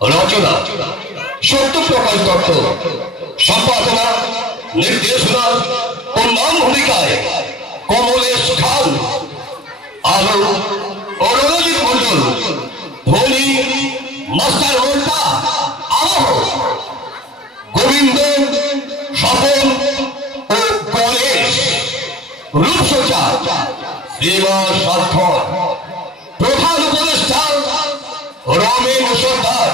রচনা সত্যপ্রকাশ দত্ত, সম্পাদনা নির্দেশনা ও নাম ভূমিকায় কমলেশ খান, আলো ও রণজিৎ মন্ডল, ধ্বনি মাস্টার মোল্টা আবহ, গোবিন্দ, স্বপন ও গণেশ, রূপসজ্জা শ্রীনিবাস রাঠোর, প্রধান উপদেষ্টা রমেন সর্দার,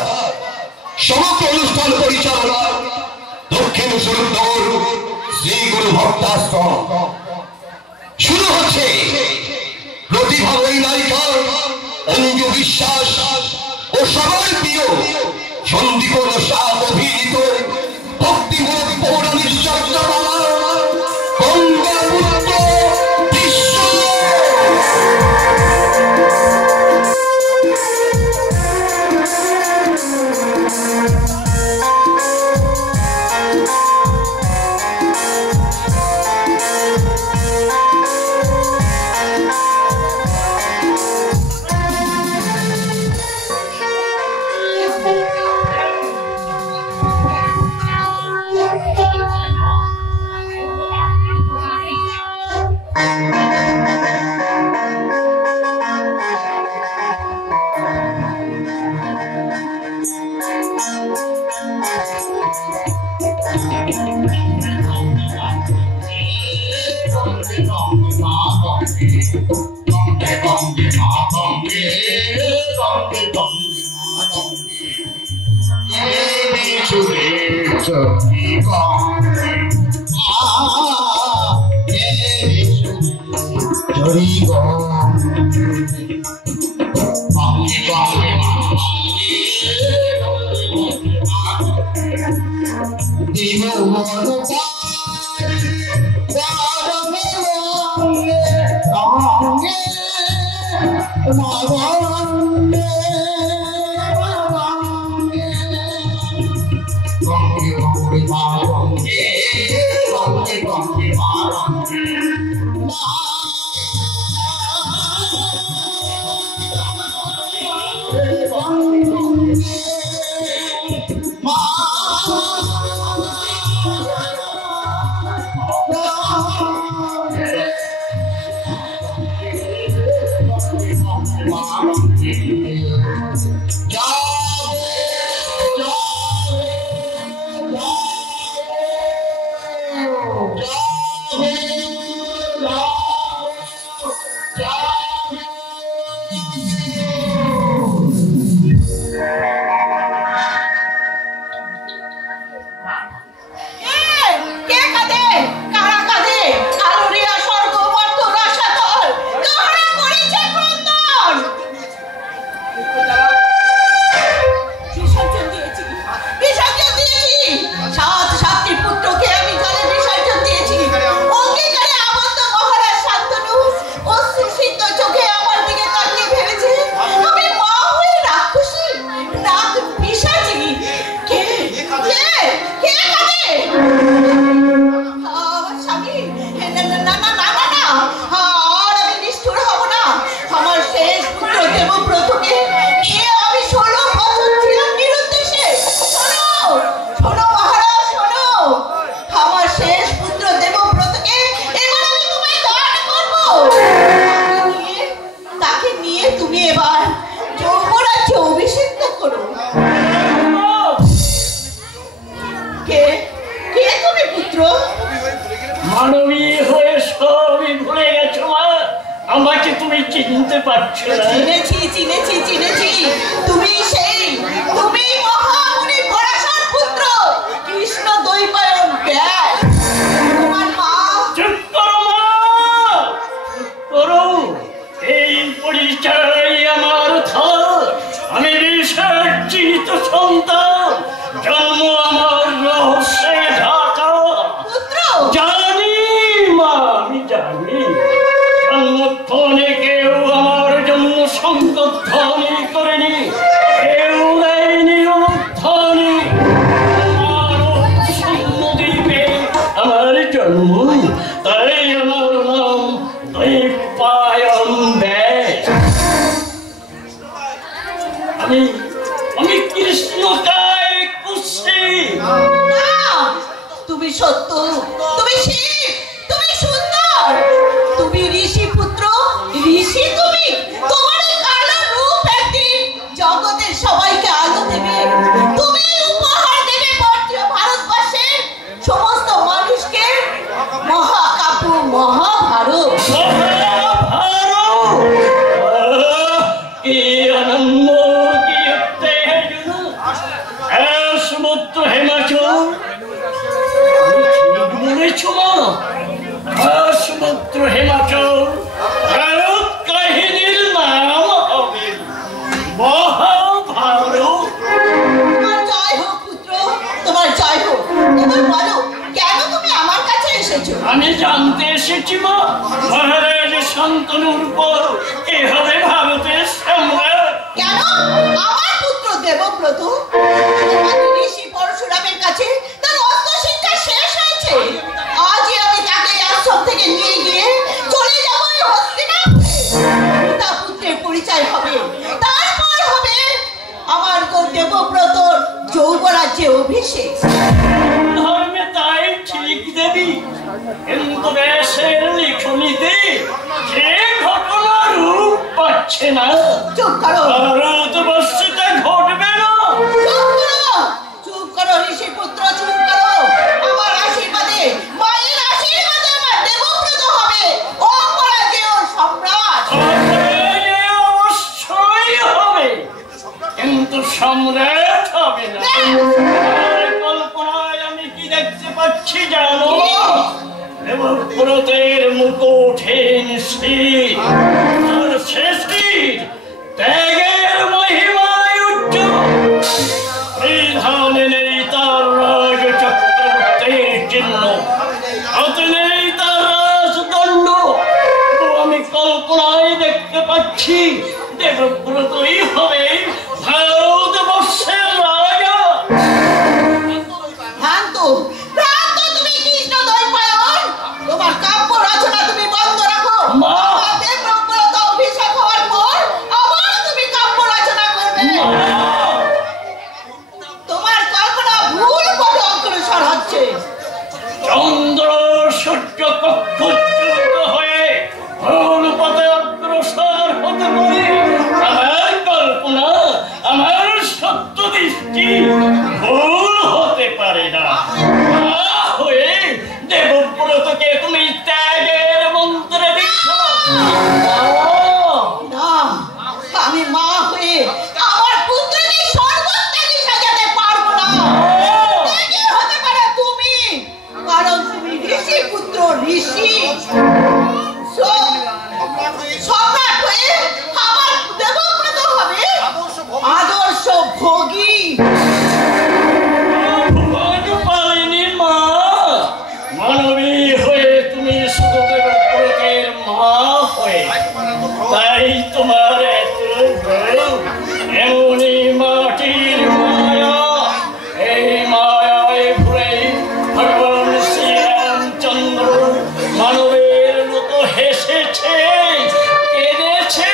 সমগ্র অনুষ্ঠান পরিচালনা দক্ষিণ সুরুদ্দর শ্রী গুরু ভক্তাশ্রম। শুরু হচ্ছে প্রতিভাময়ী নায়িকা অঞ্জু বিশ্বাস ও সবার প্রিয় সন্দীপন শাহ অভিনীত ভক্তিমূলক পৌরাণিক যাত্রাপালা গঙ্গাপুত্র বিশ্ব। আমি বিষ্ণুকায় কুষ্টি। না, তুমি সত্য, তুমি শিব, তুমি সুন্দর, তুমি ঋষি পুত্র, ঋষি তুমি। তোমার এই কালো রূপ একদিন জগতের সবাইকে আলো দেবে। তুমি উপহার দেবে ভারতবর্ষের সমস্ত মানুষকে মহাকাব্য মহাভারত। কি আনন্দ, কি উত্তেজনা! সমুদ্র হিমাচল, ঠিক বলেছ মা। সমুদ্র হিমাচল ভারত কাহিনীর নাম হবে মহাভারত। তোমার জয় হোক পুত্র, তোমার জয় হোক। এবার বলো, কেন তুমি আমার কাছে এসেছো? আমি জানতে এসেছি মা, মহারাজ শান্তনুর পর কে হবে ভারতের সম্রাট। কেন? আমার পুত্র দেবব্রত ঋষি পরশুরামের কাছে তার অস্ত্র শিক্ষা শেষ হয়েছে। আজই আমি তাকে আশ্রম থেকে নিয়ে গিয়ে চলে যাবো এই হস্তিনাপুরে। পিতা পুত্রের পরিচয় হবে, তারপর হবে আমার দেবব্রতর যৌবরাজ্যে অভিষেক। ধর্মে তাই ঠিক দেবী, কিন্তু দেশের লিখনিতে যে ঘটনা রূপ পাচ্ছে না। চুপ করো, ভারতবর্ষে তা ঘটবে না। চুপ করো, চুপ করো ঋষি পুত্র, চুপ করো। আমার আশীর্বাদে, মায়ের আশীর্বাদে আমার দেবব্রত হবে অপরাজেয় সম্রাট। অবশ্যই হবে, কিন্তু সম্রাট হবে না। কল্পনায় আমি কি দেখতে পাচ্ছি জানো? দেবব্রতের মুকুটহীন শির আর সে শির ত্যাগের মহিমায় উজ্জ্বল। পরিধানে নেই তার রাজ চক্রবর্তীর চিহ্ন, হাতে নেই তার রাজদণ্ড। আমি কল্পনায় দেখতে পাচ্ছি দেবব্রতই হবে ভারতবর্ষের রাজা। ভ্রান্ত, ভ্রান্ত তুমি কৃষ্ণ দ্বৈপায়ন। তোমার কাব্য রচনা তুমি বন্ধ রাখো। মা! আমার দেবব্রত অভিষেক হওয়ার পর আবার তুমি কাব্য রচনা করবে। তোমার কল্পনা ভুল পথে অগ্রসর হচ্ছে। চন্দ্র সূর্য কক্ষচ্যুত হয়ে ভুল পথে অগ্রসর হতে পারে। আমার কল্পনা, আমার সত্য দৃষ্টি ভুল হতে পারে না। মা হয়ে দেবব্রতকে তুমি ত্যাগের মন্ত্রে দীক্ষা দাও। না, আমি মা হয়ে আমার পুত্রকে সর্বত্যাগী সাজাতে পারবো না। ত্যাগী হতে পারো তুমি, কারণ তুমি ঋষি পুত্র, ঋষি। সম্রাট হয়ে আমার দেবব্রত হবে আদর্শ ভোগী। ভগবান পালিনী মা, মানবী হয়ে তুমি শুধু দেবব্রতের মা হয়ে, তাই তোমার এত গৌরব। এমনি মাটির মায়া, এই মায়ায় ঘুরে ভগবান শ্রীরামচন্দ্র মানবের মতো হেসেছে, কেঁদেছে।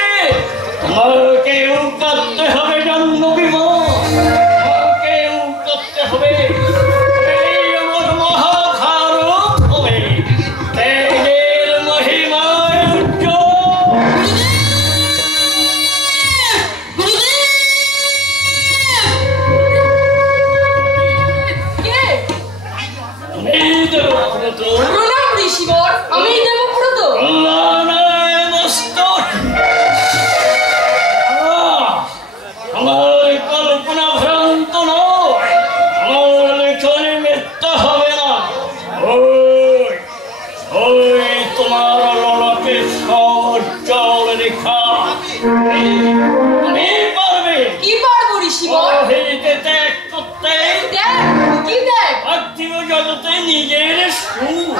তোমাকেও কাঁদতে হবে জাহ্নবী মা, তোমাকেও কাঁদতে হবে। এই আমার মহাভারত হবে ত্যাগের মহিমায় উজ্জ্বল। এই দেবব্রত, প্রণাম ঋষিবর, আমি দেবব্রত। আমার কল্পনা ভ্রান্ত নয়, আমার লেখনী মিথ্যা হবে না। ওই ওই তোমার ললাটে সজ্জল রেখা, তুমি পারবে কি পারবো ঋষিবর? অহিতে ত্যাগ করতে, দেখ, কি দেখ? পার্থিব জগতে নিজের সুখ।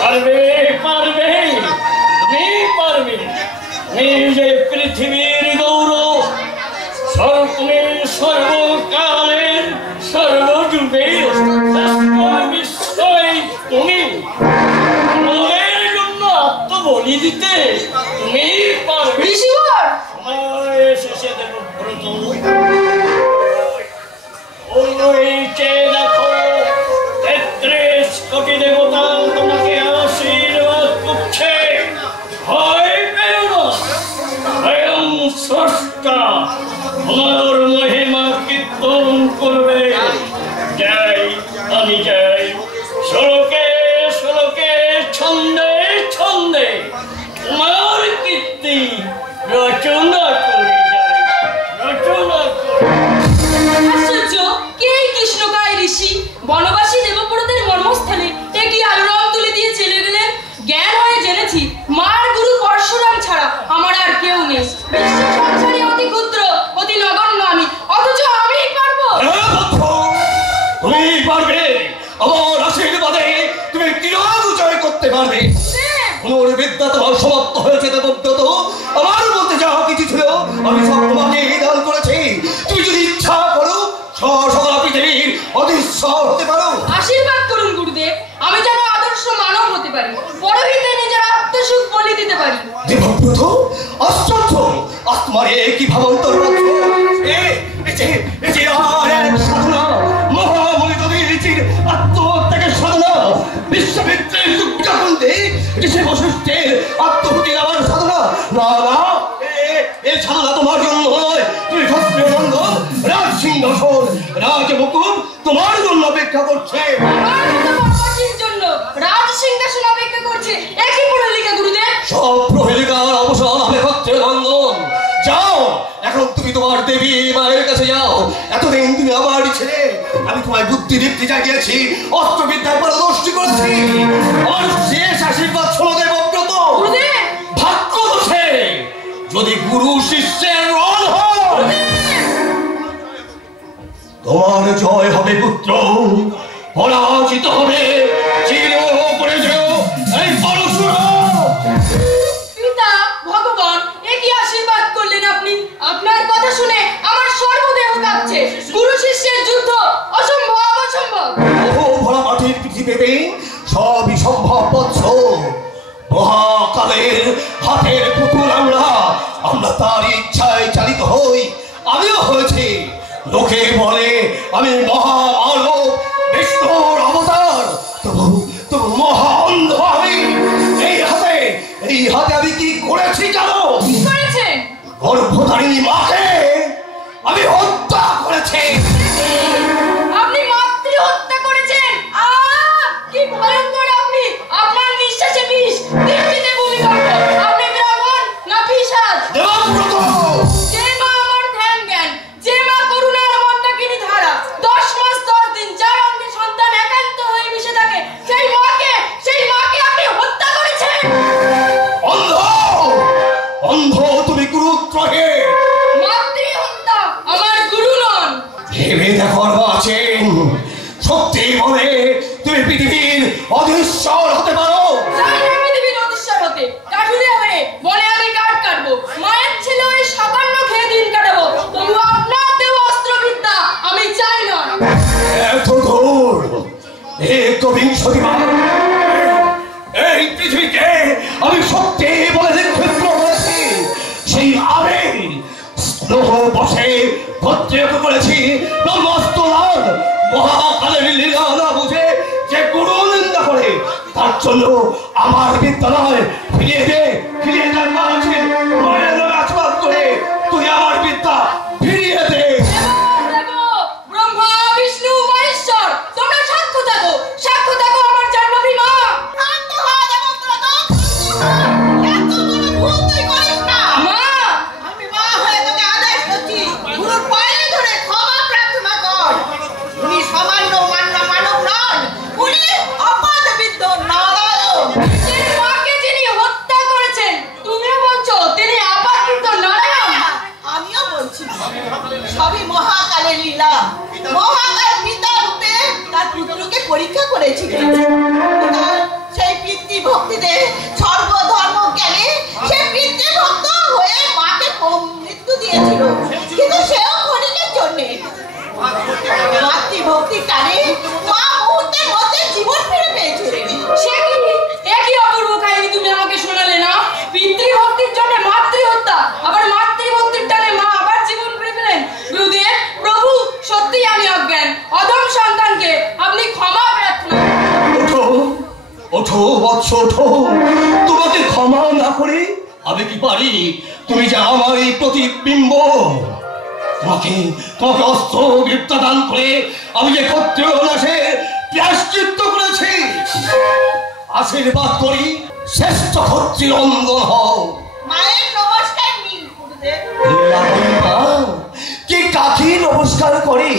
পারবে, পারবে, তুমি পারবে। নিজে পৃথিবীর গৌরব, তুমি সর্বকালের সর্বযুগের বিস্ময়। তুমি আমাদের জন্য আত্মবলি দিতে তুমি পারবে। ঋষিবর, সময় এসেছে দেবব্রত। আমার মহিমা কীর্তন করবে। যাই, আমি যাই, সড়কে সড়কে ছন্দে ছন্দে তোমার কীর্তি রচনা করে যাই, রচনা করে। আশ্চর্য, কে এই কৃষ্ণকায় ঋষি বনবাসী দেবব্রতের মর্মস্থানে একই আলোড়ন তুলে দিয়ে চলে গেলেন। জ্ঞান হয়ে জেনেছি মার গুরু পরশুরাম ছাড়া আমার আর কেউ নেই। বিশ্ব সংসারে অতি ক্ষুদ্র, অতি নগণ্য আমি, অথচ আমি পারবো। তুমি পারবে, আমার আশীর্বাদে তুমি তিরোগ জয় করতে পারবে। পুনর্বিদ্যা তোমার সমাপ্ত হয়েছে দেবব্রত। আমার বলতে যা কিছু ছিল আমি সব তোমাকে দান করেছি। তুমি যদি ইচ্ছা করো সকল পৃথিবীর অধীশ্বর হতে পারো। আশীর্বাদ করুন গুরুদেব, আমি যেন আদর্শ মানব হতে পারি, পরহিতে নিজের আত্মসুখ বলি দিতে পারি। দেবব্রত, আশ্চর্য, আজ তোমার কি ভাবান্তর রাখছো? সাধনা মহামণি দধির আত্মত্যাগের সাধনা, বিশ্ববিদ্যালয়ের যুগকান্তে ঋষি বশিষ্ঠের আত্মহুতির আমার সাধনা। না না, এই সাধনা তোমার জন্য নয়। তুমি ক্ষত্রিয় নন্দন, রাজ সিংহাসন, রাজবকুব তোমার জন্য অপেক্ষা করছে। আমার মতো বনবাসীর জন্য রাজ সিংহাসন অপেক্ষা করছে। একই প্রহেলিকা গুরুদেব। সব প্রহেলিকার অবসান হবে ক্ষত্রিয় নন্দন। যাও, এখন তুমি তোমার দেবী মায়ের কাছে যাও। এতদিন তুমি আমার ছেলে, আমি তোমায় বুদ্ধি দীপ্তি জাগিয়েছি, অস্ত্রবিদ্যায় পারদর্শী করেছি। আমার শেষ আশীর্বাদ শোনো দেবব্রত। গুরুদেব, ভাগ্য দোষে যদি গুরু শিষ্যের রণ হয়, তোমার জয় হবে পুত্র, পরাজিত হবে চির পরিচয় এই পরশুরাম। পিতা ভগবান, একই আশীর্বাদ করলেন আপনি। আপনার কথা শুনে আমার সর্বদেহ কাঁপছে। গুরু শিষ্যের যুদ্ধ অসম্ভব, অসম্ভব। ও ভরা মাটির পৃথিবীতে সবই সম্ভব বৎস। মহাকালের হাতের পুতুল আমরা তার ইচ্ছায় চালিত হই। আমিও হয়েছি। লোকে বলে আমি মহামানব, বিষ্ণুর অবতার, তবু মহা অন্ধ আমি। এই হাতে আমি কি করেছি জানো? কি করেছেন? গর্ভধারিণী মাকে আমি হত্যা করেছি। আপনি মাতৃ হত্যা করেছেন। কি ভয়ঙ্কর আপনি! আপনার নিঃশ্বাসে বিষ, দৃষ্টিতে ভূমিকম্প। আপনি ব্রাহ্মণ না পিশাচ? দেবব্রত, যে মা আমার ধ্যান জ্ঞান, যে মা করুণার মন্দাকিনী ধারা, 10 মাস 10 দিন যার অঙ্গে সন্তান একান্ত হয়ে মিশে থাকে, সেই মাকে আপনি হত্যা করেছেন। অন্ধ অন্ধ তুমি গুরুত্রহে। মাতৃ হত্যা, আমার গুরু নন। ভেবে দেখো আছেন, সত্যি বলে তুমি পৃথিবীর অধীশ্বর হতে পারো। চাই না পৃথিবীর অধীশ্বর হতে, কাঠুরে হয়ে বলে আমি কাঠ কাটবো, মায়ের ছেলে ওই সামান্য খেয়ে দিন কাটাবো, তবু আপনার দেওয়া অস্ত্রবিদ্যা আমি চাই না। এত দূর একবিংশতি এই পৃথিবীতে আমি সত্যি বলে নিক্ষেপ করেছি। সেই আবেগ স্নেহ বসে ক্ষত্রিয় করেছি ব্রহ্মস্ত্রদান। মহাকালের লীলা না বুঝে যে গুরু নিন্দা করে, তার জন্য আমার বিদ্যালয় ফিরিয়ে দে, ফিরিয়ে দেন মাঝে মায়ের নামে আশীর্বাদ করে তুই আমার বিদ্যা ফিরিয়ে দে। দেব, ব্রহ্মা বিষ্ণু মহেশ্বর, তোমরা সাক্ষ্য থাকো, সাক্ষ্য থাকো আমার জন্মভূমি মা। শান্ত হ দেবব্রত, এত বড় ভুল তুই করিস না। মা, আমি মা হয়ে তোকে আদেশ করছি, গুরুর পায়ে ধরে ক্ষমা প্রার্থনা কর। উনি সামান্য মানব নন, উনি অপাদবিদ্ধ নারায়ণ। যে মাকে যিনি হত্যা করেছেন, তুমিও বলছো তিনি আপাতৃত নারায়ণ। আমিও বলছি, সবই মহাকালের লীলা। মহাকাল পিতা রূপে তার পুত্রকে পরীক্ষা করেছিলেন। পিতা সেই পিতৃভক্তিতে সর্বধর্ম জ্ঞানে সে পিতৃভক্ত হয়ে মাকে মৃত্যু দিয়েছিল, কিন্তু সেও ক্ষণিকের জন্যে। মাতৃভক্তির টানে মা মুহূর্তের মধ্যে জীবন ফিরে পেয়েছিলেন। সে কি একই অপূর্ব কাহিনী তুমি আমাকে শোনালে না? পিতৃভক্তির জন্য মাতৃ হত্যা, আবার মাতৃভক্তির টানে মা আবার জীবন ফিরে পেলেন। গুরুদেব, প্রভু, সত্যি আমি অজ্ঞান, অধম সন্তানকে আপনি ক্ষমা প্রার্থনা। ওঠো ওঠো বৎস, ওঠো। তোমাকে ক্ষমা না করে আমি কি পারি? তুমি যে আমারই প্রতিবিম্ব। তোমাকে অস্ত্র বিদ্যা দান করে আমি যে ক্ষত্রিয় নাশে প্রায়শ্চিত্ত করেছি। আশীর্বাদ করি শ্রেষ্ঠ ক্ষত্রিয় অঙ্গন হও। মায়ের নমস্কার নিন গুরুদেব। কি কাকে নমস্কার করি?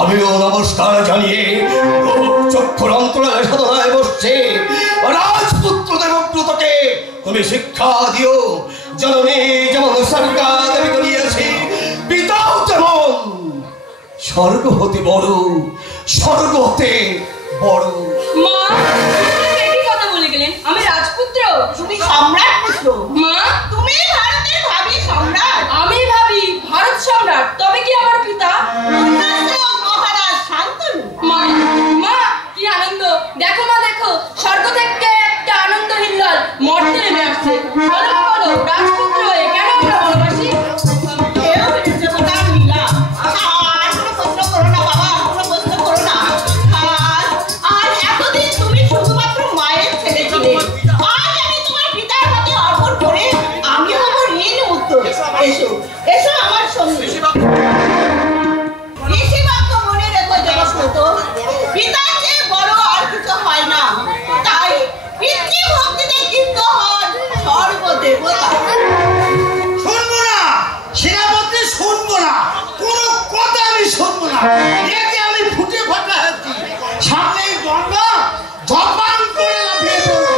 আমিও নমস্কার জানিয়ে চক্ষুর অন্তরায় সাধনায় বসছে রাজপুত্র দেবব্রতকে তুমি শিক্ষা দিও। জননী যেমন সরকার দাবি করিয়াছি, পিতাও তেমন স্বর্গ হতে বড়, স্বর্গ হতে বড়। মা, কি কথা বলে গেলেন? আমি রাজপুত্র, তুমি সম্রাট পুত্র। মা তুমি ভারতের ভাবি সম্রাট। আমি ভাবি ভারত সম্রাট, তবে কি আমার পিতা মহারাজ শান্তনু। মা মা কি আনন্দ! দেখো মা, দেখো স্বর্গ থেকে একটা আনন্দ হিল্লোল মর্তে নেমে আসছে। বলো মা, বলো রাজপুত্র হয়ে কেন আমরা বনবাসী? কেউ দেবতার লীলা। আর কোনো প্রশ্ন করো না বাবা, কোনো প্রশ্ন করো না। আর এতদিন তুমি শুধুমাত্র মায়ের ছেলে ছিলে। আজ আমি তোমার পিতার হাতে অর্পণ করে আমি হব ঋণ মুক্ত। এসো এসো আমার সঙ্গে। ঋষি বাক্য মনে রেখো দেবব্রত, পিতার চেয়ে বড় আর কিছু হয় না। তাই পিতৃভক্তিতে গীত হন সর্বদেবতা। শুনবো না সেনাপতি, শুনবো না কোনো কথা, আমি শুনবো না। একে আমি ফুটে ফাটা হচ্ছি, সামনেই গঙ্গা ঝপান করে লাফিয়ে পড়বো।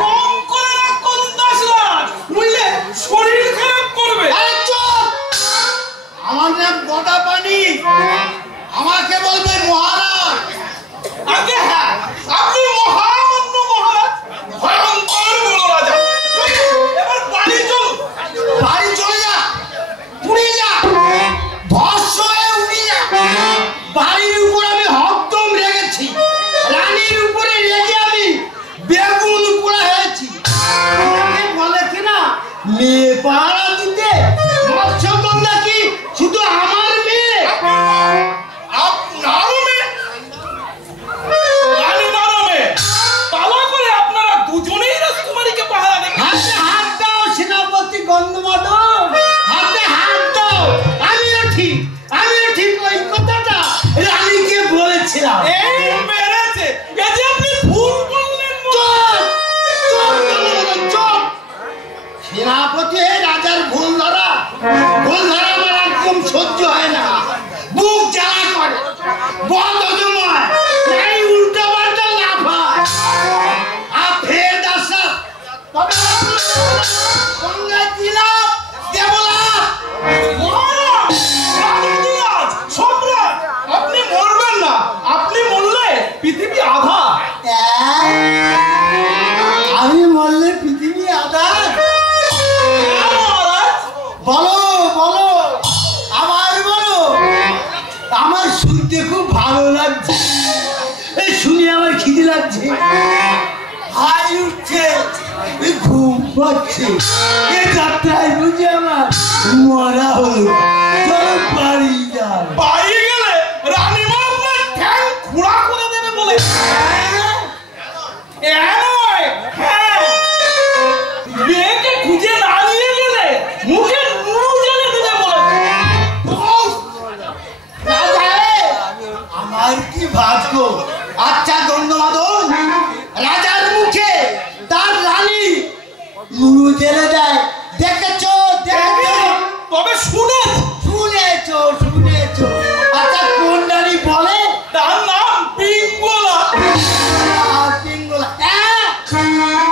কম করে না করুন দাসরাজ, বুঝলে শরীর খারাপ করবে। আরে চুপ! আমার নাম গদা পানি, আমাকে বলবে মহারাজ। আগে হ্যাঁ, আপনি মহামান্য মহারাজ, ভয়ঙ্কর বড় রাজা। এবার বাড়ি চল, বাড়ি চলে যা, পুড়ে যা, ধস হয়ে উড়ে যা। বাড়ির উপর আমি হকদম রেগেছি, রানীর উপরে রেগে আমি বেগুন পোড়া হয়েছি। আমাকে বলে কিনা মেয়ে পাহারা দিতে, মৎস্যকন্যা কি শুধু আমার মেয়ে? আপনার মেয়ে? রানী নামে পালা করে আপনারা দুজনেই রাজকুমারীকে পাহারা দেন। হাতে হাত দাও সেনাপতি গন্ধমাদন, হাতে হাত দাও। আমিও ঠিক ওই কথাটা রানীকে বলেছিলাম। এই মেরেছে, এই যে আপনি ভুল বললেন। চুপ! সেনাপতি রাজার ভুল ধরা আমার একদম সহ্য হয় না। বুক জ্বালা করে, বন্ধ জমায়, তাই উল্টো পাল্টা লাফায়। আর ফের দাসা তবে গঙ্গা দিলাম দেবলাম। মহারাজ, রাজা সম্রাট, আপনি মরবেন না। আপনি মরলে পৃথিবী আধা। আমি মরলে পৃথিবী আধা? বলো বলো, আবার বলো। আমার শুনতে খুব ভালো লাগছে, শুনে আমার খিদে লাগছে, হাই উঠছে, ঘুম পাচ্ছে। এ যাত্রায় বুঝি আমার মরা হলো। চলো বাড়ি যাও। বাড়ি গেলে রানীমা আপনার ঠ্যাং খুঁড়া করে দেবে বলে। মেয়েকে খুঁজে না নিয়ে গেলে মুখে নুরু জ্বালে দিতে বলে। আমার কি ভাগ্য! আচ্ছা গন্ধমাদন, রাজার মুখে তার রানী নুরু জ্বেলে দেয়, দেখেছো? তবে শুনেছো? আচ্ছা কোন রানী বলে? তার নাম পিঙ্গলা।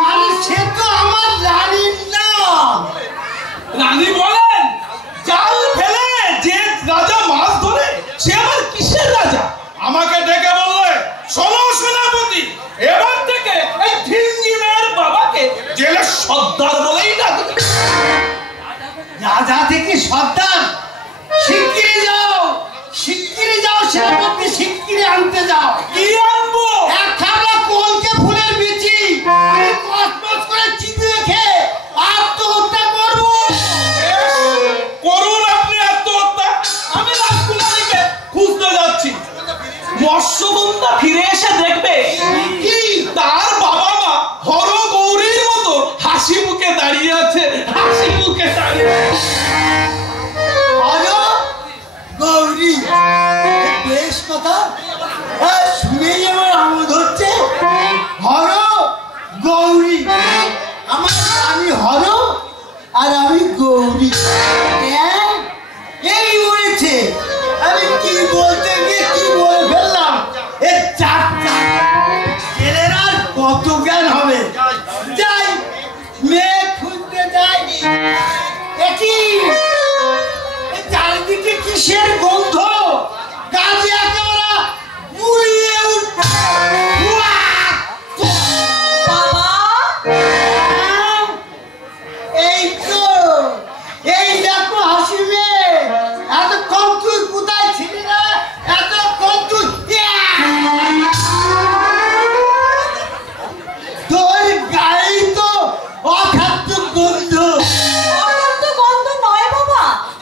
আরে সে তো আমার রানীর নাম। রানী বলেন, জাল ফেলে যে রাজা মাছ ধরে সে আমার কিসের রাজা? আমাকে ডেকে বললে, শোনো সেনাপতি, এবার থেকে এই ঠিঙ্গি মেয়ের বাবাকে জেলের সর্দার বলেই ডাকবে। রাজা থেকে সর্দার? শিগগিরি যাও সেনাপতি, শিগগিরি আনতে যাও। কি আনবো? এক খাবলা কলকে ফুলের বিচি। আমি কসমস করে চিবিয়ে খেয়ে আত্মহত্যা করবো। করুন আপনি আত্মহত্যা, আমি রাজকুমারীকে খুঁজতে যাচ্ছি। মৎস্যগন্ধা ফিরে এসে দেখবে কি তার বাবা মা হর গৌরীর মতো হাসি মুখে দাঁড়িয়ে আছে, হাসি মুখে দাঁড়িয়ে।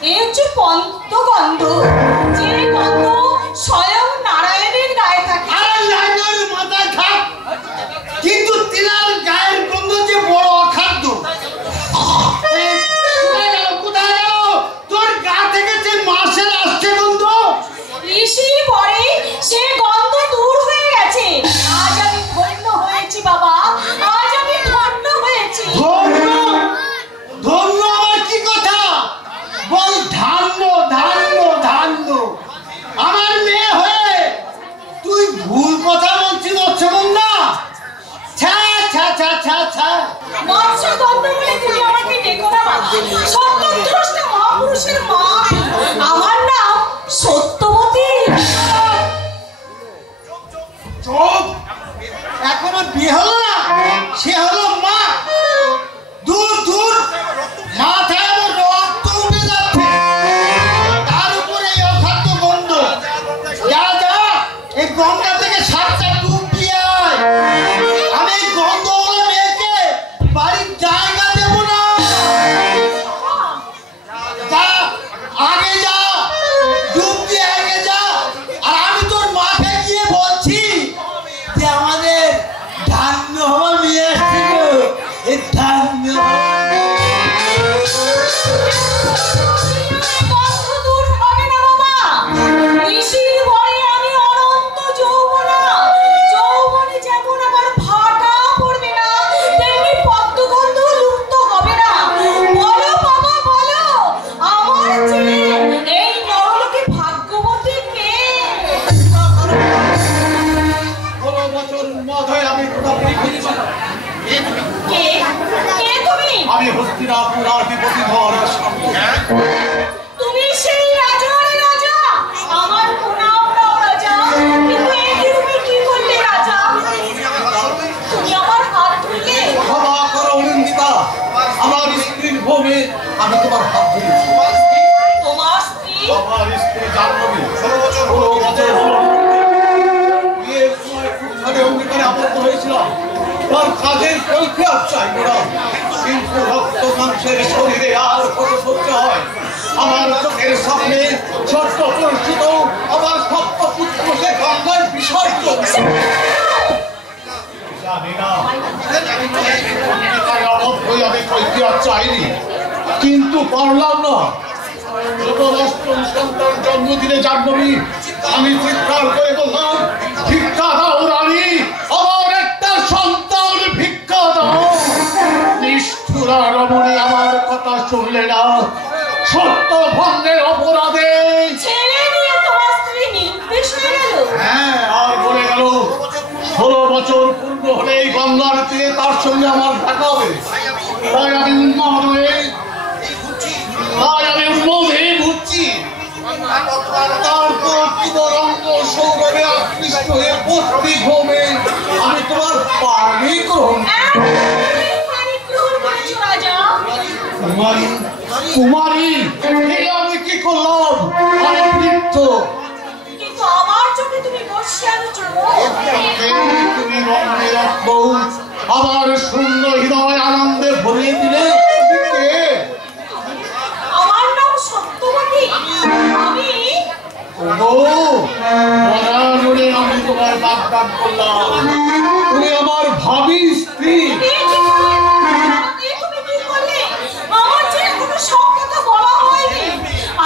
এই হচ্ছে পন্তগন্ধ, যে গন্ধ স্বয়ং নারায়ণের গায়ে থাকে। আরে লাইনের মাথায় থাক, কিন্তু তিনার গায়ের গন্ধ যে বড় অখাদ্য। কোথায় গেল তোর গা থেকে যে মাছের আসছে গন্ধ? ঋষির পরে সে গন্ধ দূর হয়ে গেছে। আজ আমি ধন্য হয়েছি বাবা, আজ আমি ধন্য হয়েছি। ধন্য ধন্য আবার কি কথা? বল ধান্য ধান্য ধান্য। আমার মেয়ে হয়ে তুই ভুল কথা বলছিস মৎস্যগন্ধা। ছা ছা ছা ছা ছা। মৎস্যগন্ধ বলে তুমি আমাকে ডেকো না বাবা। সত্যদ্রষ্টা মহাপুরুষের মা আমার নাম সত্যবতী। চুপ, এখনো বিয়ে হলো না, সে হলো মা। দূর দূর, মাথায় আমার রক্ত উঠে যাচ্ছে, তার উপরে এই অখাদ্য গন্ধ। যা যা, এই গঙ্গা থেকে 7টা ডুব দিয়ে আয়। আমি এই গন্ধওয়ালা মেয়েকে বাড়ির জায়গা দেব না। যা, আগে যা, ডুব দিয়ে আগে যা। আর আমি তোর মাকে গিয়ে বলছি যে আমাদের ধান্য হওয়া মেয়ে এসেছিল, এই ধান্য গন্ধ দূর হবে না বাবা। ঋষির বরে আমি অনন্ত যৌবনা। যৌবনে যেমন আমার ভাটা পড়বে না, তেমনি পদ্মগন্ধ লুপ্ত হবে না। বলো বাবা বলো, আমার ছেলে এই নরলোকে ভাগ্যবতী কে? 16 বছর মধ্যে আমি তোমাকে খুঁজছি। কে কে তুমি? আমি হস্তিনাপুর অধিপতি ধর তুমি সেই রাজার রাজা। আমার প্রণাম নাও রাজা। কিন্তু এই তুমি কি করলে রাজা? তুমি আমার হাত ধরলে। ক্ষমা করো অনিন্দিতা, আমার স্ত্রীর ভূমি আমি তোমার হাত ধরেছি। তোমার স্ত্রী? আমার স্ত্রী জাহ্নবী 16 বছর হলো বিয়ের সময় খুব ভাবে অঙ্গীকারে আবদ্ধ হয়েছিলাম। তার কাজের কৈফিয়ত চাইব না, কিন্তু রক্ত মাংসের শরীরে আর কত সহ্য হয়। আমার চোখের সামনে ছোট্ট পরিচিত আমার সপ্ত পুত্রকে গঙ্গায় বিসর্জন। জানি না অঙ্গীকারে আবদ্ধ হয়ে আমি কৈফিয়ত চাইনি, কিন্তু পারলাম না। যখন 8ম সন্তান জন্মদিনে জাহ্নবী আমি চিৎকার করে বললাম, ভিক্ষা দাও রানী, আমার একটা সন্তান ভিক্ষা দাও। নিষ্ঠুরা রমণী আমার কথা শুনলে না। সত্য ভঙ্গের অপরাধে ছেলে নিয়ে তোমার স্ত্রী নির্দেশ হয়ে গেল। হ্যাঁ, আর বলে গেল 16 বছর পূর্ণ হলে এই গঙ্গার তীরে তার সঙ্গে আমার দেখা হবে। তাই আমি উন্মাদ হয়ে ঘুরছি। তারপর যুবরঙ্গ সৌরভে আকৃষ্ট হয়ে পত্নী ভূমে আমি তোমার পানি গ্রহণ। পানি গ্রহণ করেছো রাজা। কুমারী কুমারী, এই আমি কি করলাম? আমি বৃদ্ধ। কিন্তু আমার চোখে তুমি বসে আছো। তুমি রমণী রত্ন আমার শূন্য হৃদয় আনন্দে ভরিয়ে দিলে। তুমি কে? আমার নাম সত্যবতী। আমি আমি তোমার বাগদান করলাম। তুমি আমার ভাবি স্ত্রী। তুমি কি করলে? আমার যে কোনো সব কথা বলা হয়নি।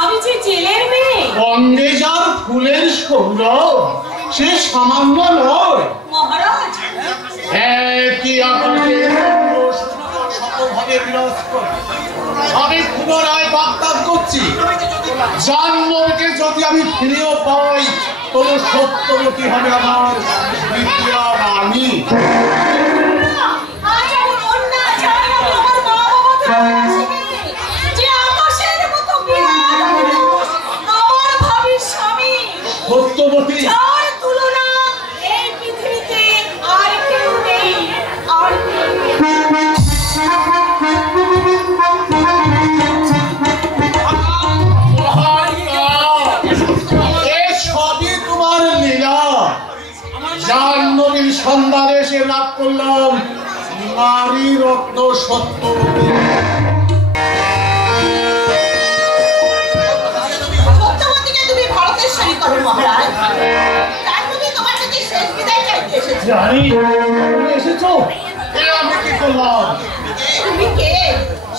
আমি যে জেলের মেয়ে। অঙ্গে যার ফুলের সৌরভ সে সামান্য নয়। মহারাজ, একই আকাশে শতভাবে বিরাজ করে। আমি পুনরায় বাগদান করছি। জাহ্নবীকে যদি আমি ফিরেও পাই, তবু সত্যবতী হবে আমার বিদ্যা রানী। আজ আমি অন্যা চাই না আমার মা বাবাকে ভালোবেসে গেছে। যে আকাশের মতো বিরাট আমার ভাবির স্বামী। সত্যবতী যার তুলনা এই পৃথিবীতে আর কেউ নেই, আর কেউ নেই। সবই তোমার লীলা। জাহ্নবীর সন্ধানে এসে লাভ করলাম নারী রত্ন সত্যবতী। রানী তুমি এসেছো? আমি কি করলাম? তুমি কে?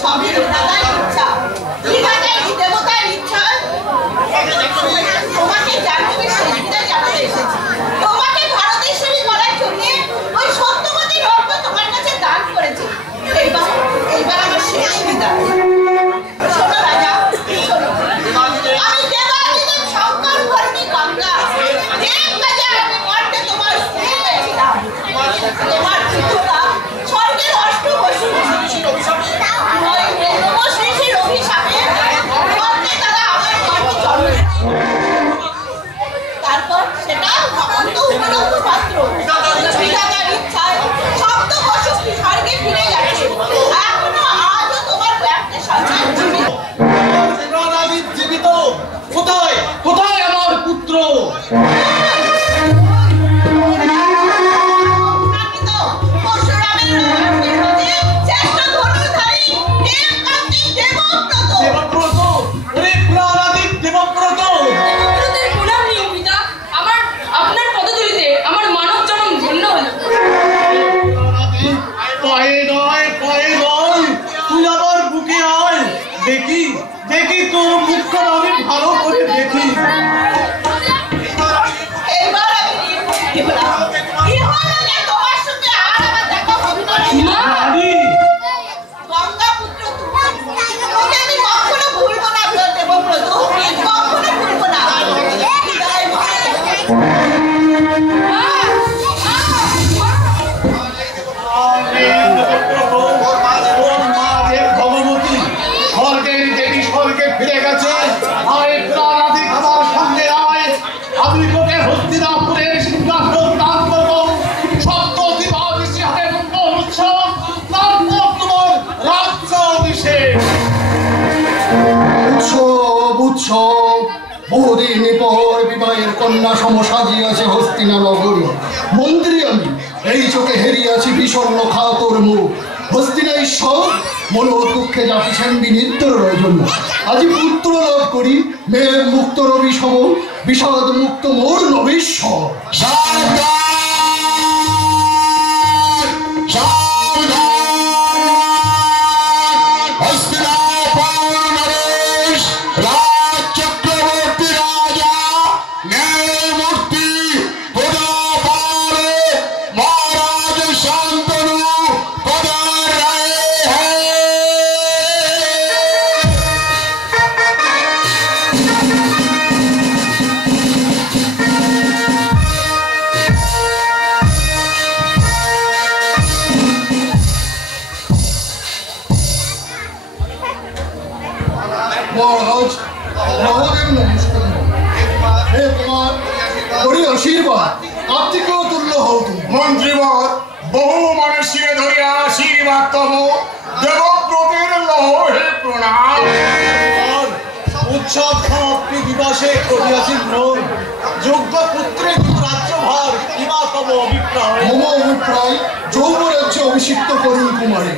সবই বিধাতার ইচ্ছা। বিধাতাই দেবতার ইচ্ছা। তোমাকে জানতে সেদিকে জানাতে এসেছি। তোমাকে ভারতেশ্বরী করার জন্য ওই সত্যবতী রত্ন তোমার কাছে দান করেছে। এইবার আমার শেষ বিদায়। শোনো রাজা, শোনো। আমি দেবাদিদেব শঙ্কর ভরণী গঙ্গা। এক কাজে আমি মর্তে তোমার স্ত্রী হয়েছিলাম। তোমার পুত্ররা স্বর্গের অষ্টবসু। ওই দেবশ্রীর অভিশাপে মর্তে তারা আমার গর্ভে জন্ম দিয়েছে। তারপর সেটা অন্ত উপলব্ধ মাত্র। বিধাতার ইচ্ছায় সপ্তবসু স্বর্গে ফিরে গেছে। এখনো আজও তোমার ব্যাপ্তে সন্তান জীবিত। জীবিত কোথায়? কোথায় আমার পুত্র? বহুদিন পর বিবাহের কন্যা সমসাজিয়াছে হস্তিনা নগরী। মন্ত্রী আমি এই চোখে হেরিয়াছি বিষণ্ণ খাতর মুখ। হস্তিনা ঈশ্বর মনো দুঃখে যাচ্ছেন বিনিদ্র রজন। আজি পুত্র লাভ করি মেঘ মুক্ত রবি সম, বিষাদ মুক্ত মোর নবেশ্বর। আশীর্বাদ আত্মিকও তুল্য হও তুমি। মন্ত্রীবর বহু মানুষকে ধরিয়া আশীর্বাদ তব দেবব্রতের লহে প্রণাম। উৎসব সমাপ্তি দিবসে করিয়াছি গ্রহণ যোগ্য পুত্রে রাজ্যভার কিবা তব অভিপ্রায়? মম অভিপ্রায় যৌবরাজ্যে অভিষিক্ত করুন কুমারী।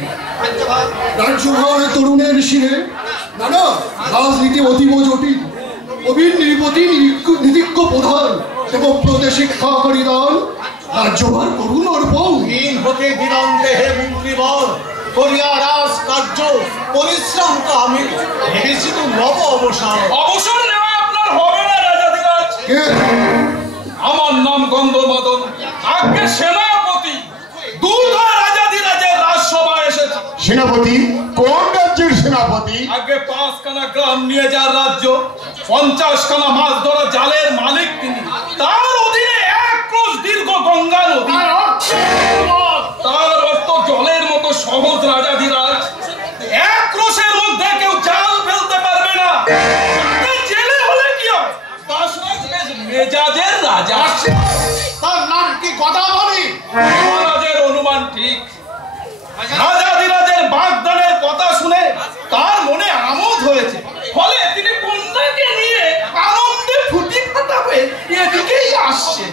রাজ্যভার তরুণের শিরে নানা রাজনীতি অতীব জটিল। অভির নির্পতি নিধিজ্ঞ প্রধান দেবব্রতে শিক্ষা করিদান রাজ্যভার করুন অর্পণ। দিন হতে দিনান্তে হে মন্ত্রীবর করিয়া রাজ কার্য পরিশ্রান্ত আমি ভেবেছি তো নব অবসর। অবসর নেওয়া আপনার হবে না রাজাধিরাজ। আমার নাম গন্ধমাদন, আগে সেনাপতি। দুধা রাজাধিরাজের রাজসভায় এসেছে। সেনাপতি? কোন রাজ্যের সেনাপতি? আগে 5 খানা গ্রাম নিয়ে যার রাজ্য, 50 খানা মাছ ধরা জালের মালিক তিনি। তার অধীনে 1 ক্রোশ দীর্ঘ গঙ্গা নদী। তার অর্থ জলের মতো সহজ রাজাধিরাজ। 1 ক্রোশের মধ্যে কেউ জাল ফেলতে পারবে না। জেলে হলে কি হয়? মেজাজের রাজা। তার নাম কি গদাধরী? মহারাজের অনুমান ঠিক। রাজাধিরাজের বাগদানের কথা শুনে তার মনে আমোদ হয়েছে, ফলে তিনি কন্যাকে নিয়ে আনন্দে ফুটি ফাটাবে এদিকেই আসছে।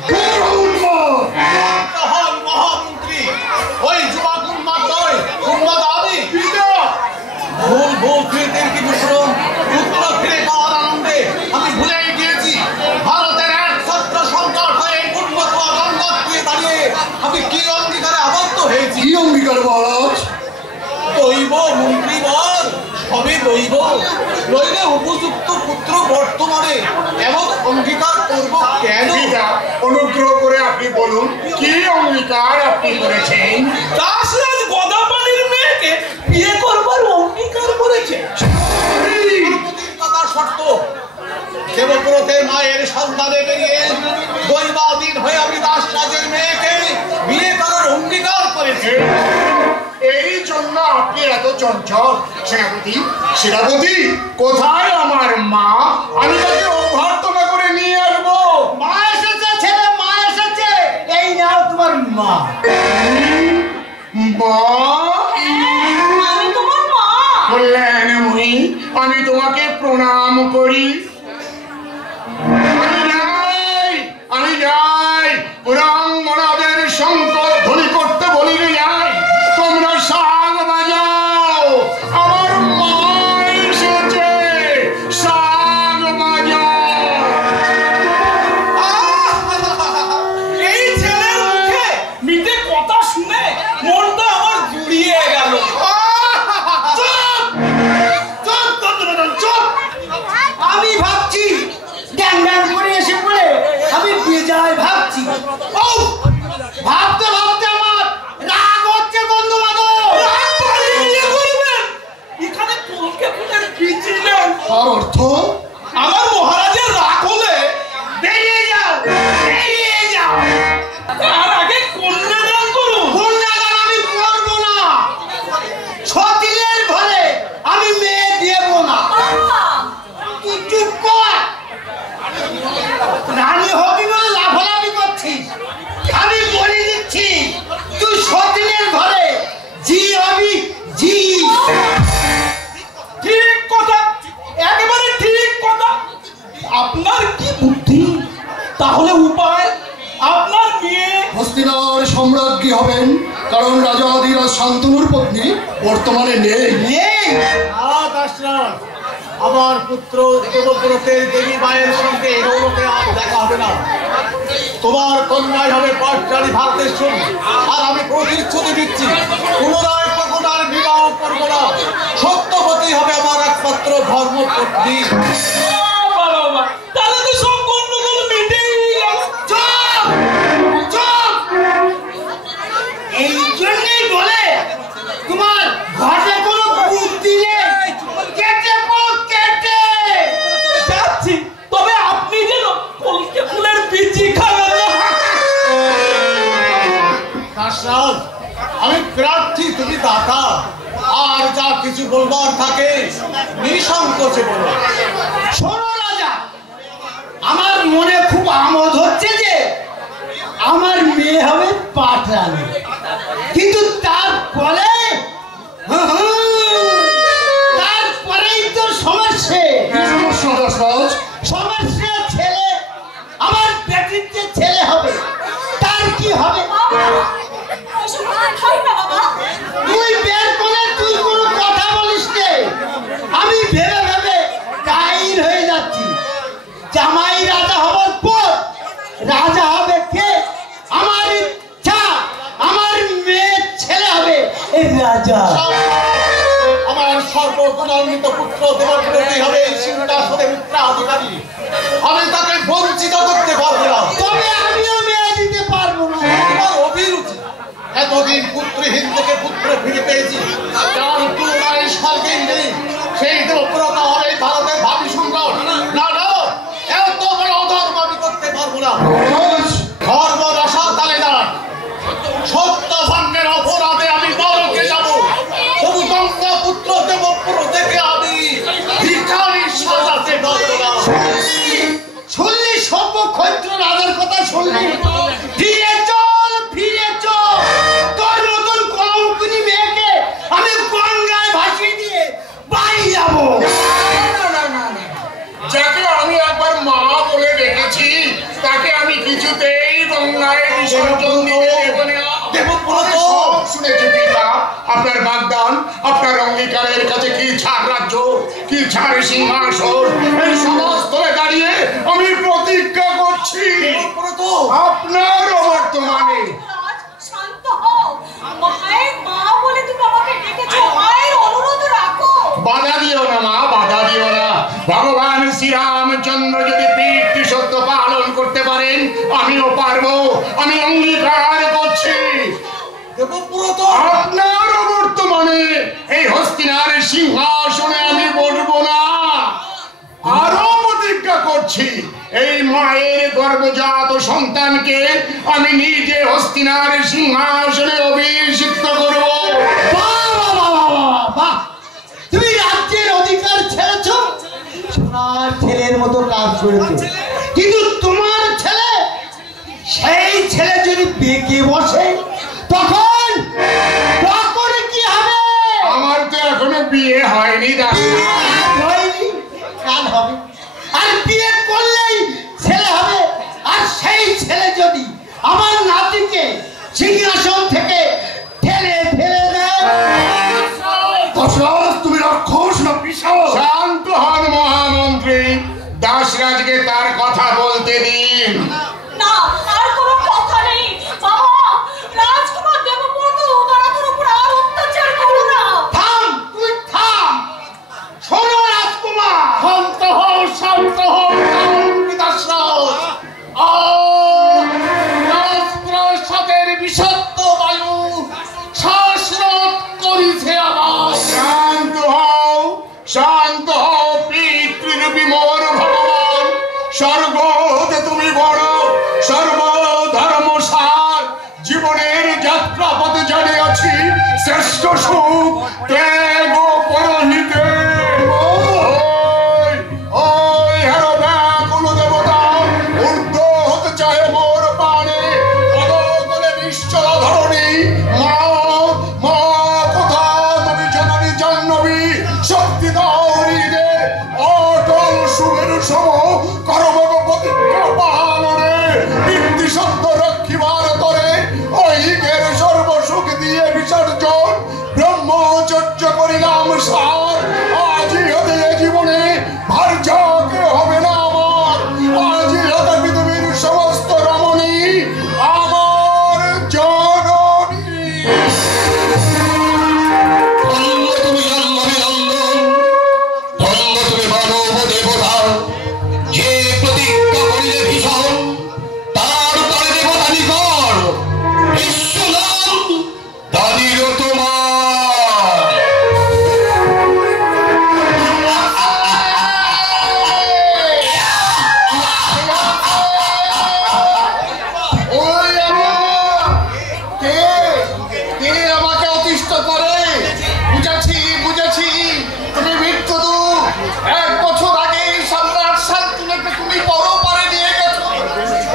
মহামন্ত্রী ওই যুবক উন্মাদ নয়, উন্মাদ আমি। ভুল ভুল কীর্তির কি বিক্রম পুত্র ফিরে পাওয়ার আনন্দে আমি ভুলে গিয়েছি ভারতের এক ছত্র সংকট হয়ে উন্মত গঙ্গা দিয়ে দাঁড়িয়ে আমি কি লইব, লইলে উপযুক্ত পুত্র বর্তমানে এমন অঙ্গীকার করব কেন? অনুগ্রহ করে আপনি বলুন কি অঙ্গীকার আপনি করেছেন? দাসরাজ গদাপাণির মেয়েকে বিয়ে করবার অঙ্গীকার করেছে। কথা শর্ত, দেবব্রতের মায়ের সন্তানে বেরিয়ে দৈবাধীন হয়ে আমি দাসরাজের মেয়েকে বিয়ে করার অঙ্গীকার করেছি। এই জন্য আপনি এত চঞ্চল? সেনাপতি, সেনাপতি, কোথায় আমার মা? আমি তাকে অভ্যর্থনা করে নিয়ে আসবো। মা এসেছে ছেলে, মা এসেছে, এই নাও তোমার মা। মা, আমি তোমার মা। কল্যাণময়ী, আমি তোমাকে প্রণাম করি। আমি যাই পুরাঙ্গনাদের শঙ্কর ধ্বনি করতে বলি যাই, তোমরা শাঁখ বাজাও, আমার মা এসেছে, শাঁখ বাজাও। এই ছেলের মুখে মিঠে কথা শুনে মনটা আমার জুড়িয়ে গেল। আমি ভাবছি ড্যাং ড্যাং করে এসে পড়ে আমি বেজায় ভাবছি। ও ভাবতে ভাবতে আমার রাগ হচ্ছে বন্ধু বান্ধব। এখানে কলকে ফুলের বীজ নেই। তার অর্থ আমার মহারাজের রাগ হলে বেরিয়ে যাও, বেরিয়ে যাও। তার আগে কন্যাদান করুন। কন্যাদান আমি করবো না। সতীনের ঘরে আমি মেয়ে দেব না। তুই চুপ কর। রানী হবি বলে লাফালাফি করছিস। আমি বলে দিচ্ছি তুই সতীনের ঘরে জি হবি, জি। ঠিক কথা, একেবারে ঠিক কথা। আপনার কি বুদ্ধি? তাহলে উপায়? আপনার মেয়ে হস্তিনার সম্রাজ্ঞী হবেন, কারণ রাজাধিরাজ শান্তনুর পত্নী বর্তমানে নেই। নেই। দাসরাজ, আমার পুত্র দেবব্রতের দেবী মায়ের সঙ্গে এগোলোকে আর দেখা হবে না। তোমার কন্যাই হবে পাটকারী ভারতেশ্বরী। আর আমি প্রতিশ্রুতি দিচ্ছি পুনরায় কখন আর বিবাহ করবো না। সত্যবতী হবে আমার একমাত্র ধর্মপত্নী। তাহলে তো সব গন্ডগোল মিটেই গেল। চুপ, চুপ। এই জন্যই বলে তোমার ঘরে কোনো বুদ্ধি নেই। কেটে পড়ো, কেটে যাচ্ছি। তবে আপনি যেন কলকে ফুলের বীজই খাবেন না। দাসরাজ, আমি প্রার্থী, তুমি দাতা। আর যা কিছু বলবার থাকে নিঃসংকোচে বলো। শোনো রাজা, আমার মনে খুব আমোদ হচ্ছে যে আমার মেয়ে হবে পাটরানী। কিন্তু তারপরে তারপরেই তো সমস্যা। কি সমস্যা দাসরাজ? সমস্যা ছেলে, আমার বেটির যে ছেলে হবে তার কি হবে? তুই বের করে তুই কোনো কথা বলিস নে। আমি ভেবে ভেবে কাহিল হয়ে যাচ্ছি। জামাই রাজা হবার পর রাজা হবে কে? আমার ইচ্ছা আমার মেয়ের ছেলে হবে এই রাজা। আমার সর্বগুণান্বিত পুত্র দেবব্রতী হবে এই সিংহাসনের উত্তরাধিকারী। আমি তাকে বঞ্চিত করতে পারবো না। তবে আমিও মেয়ে দিতে পারবো না। আমার অভিরুচি। এতদিন পুত্রহীন থেকে পুত্র ফিরে পেয়েছি। যার তুলনায় স্বর্গেই নেই সেই দেবব্রত হবে ভারতের ভাবি সম্রাট। না না, এত বড় অধর্ম আমি করতে পারবো না। ধর্ম রসা তালে দাঁড়ান। সত্য ভঙ্গের অপরাধে আমি নরকে যাব। তবু গঙ্গা পুত্র দেবব্রতকে আমি ভিখারির সাজাতে পারবো না। শুনলি সভ্য ক্ষত্র রাজার কথা শুনলি? ফিরে চল, ফিরে চল। তোর মতন কলঙ্কিনী মেয়েকে আমি গঙ্গায় ভাসিয়ে দিয়ে বাড়ি যাবো। যাকে আমি একবার মা বলে রেখেছি তাকে আমি কিছুতেই গঙ্গায় বিসর্জন দিতে দেব না। দেবব্রত সব শুনেছি পিতা। আপনার বাগদান, আপনার অঙ্গীকারের কাছে কি ছাড় রাজ্য, কি ছাড় সিংহাসন, এই সমাজস্থলে দাঁড়িয়ে আমি প্রতিজ্ঞা করছি আপনার অবর্তমানে। শান্ত হও। মায়ের মা বলে তুমি আমাকে ডেকেছো। মায়ের অনুরোধ রাখো। বাধা দিও না, ভগবান শ্রীরামচন্দ্র যদি পিতৃ সত্য পালন করতে পারেন আমিও পারবো। আমি অঙ্গীকার করছি দেবব্রত আপনার বর্তমানে এই হস্তিনার সিংহাসনে আমি বসবো না। আরো প্রতিজ্ঞা করছি এই মায়ের গর্ভজাত সন্তানকে আমি নিজে হস্তিনার সিংহাসনে অভিষিক্ত করব। তুমি রাজ্যের অধিকার ছেড়েছ, সোনার ছেলের মতো কাজ করেছো, কিন্তু তোমার ছেলে, সেই ছেলে যদি বেঁকে বসে তখন কি হবে? আমার তো এখনো বিয়ে হয়নি দাদা। হয়নি, কাল হবে। আর বিয়ে করলেই ছেলে হবে। আর সেই ছেলে যদি আমার নাতিকে সিংহাসন থেকে ঠেলে ফেলে দেয়। দশরথ, তুমি রাক্ষস না পিশাচ? শান্ত হন মহামন্ত্রী, দাসরাজকে তার কথা বলতে দিন। না, আর কোনো কথা নেই। বাবা, রাজকুমার দেবব্রত তারা তোর উপর আর অত্যাচার করো না। থাম, তুই থাম। শোনো রাজকুমার, শান্ত হও, শান্ত হও, দশরথ। রাজপ্রাসাদের বিষাক্ত বায়ু শ্বাসরোধ করিছে আমার। শান্ত হও, শান্ত হও পিতৃরূপী মোর ভগবান। স্বর্গ হতে তুমি বড়, সর্বধর্মসার। জীবনের যাত্রা পথে জানিয়াছি শ্রেষ্ঠ সুখ ত্যাগ পরহিতে। ওই হেরো ব্যাকুল দেবতা ঊর্ধ্ব হতে চাহে মোর পানে। পদতলে নিশ্চল ধরণী মা, মা কোথা তুমি জননী জাহ্নবী। শক্তি দাও হৃদে অটল সুমেরু সম করবগ প্রতিজ্ঞা পালনে। পিতৃ সত্য রক্ষিবার তরে ঐহিকের সর্বসুখ দিয়ে বিসর্জন ব্রহ্মচর্য করিলাম সার। আজি হতে এ জীবনে ভার্যাকে হবে না আমার। আজি হতে পৃথিবীর সমস্ত রমণী আমার জননী। ধন্য তুমি জন্মে নন্দন, ধন্য তুমি মানব দেবতা। যে প্রতিজ্ঞা করিলে ভীষণ, তার তরে দেবতা নিকর। বিশ্বনাম দানিল তোমার। ওই আমার কে কে আমাকে অতিষ্ঠ করে? বুঝেছি বুঝেছি, তুমি মৃত্যুদূত। 1 বছর আগে সম্রাট শান্তনুকে তুমি পরপারে নিয়ে গেছো।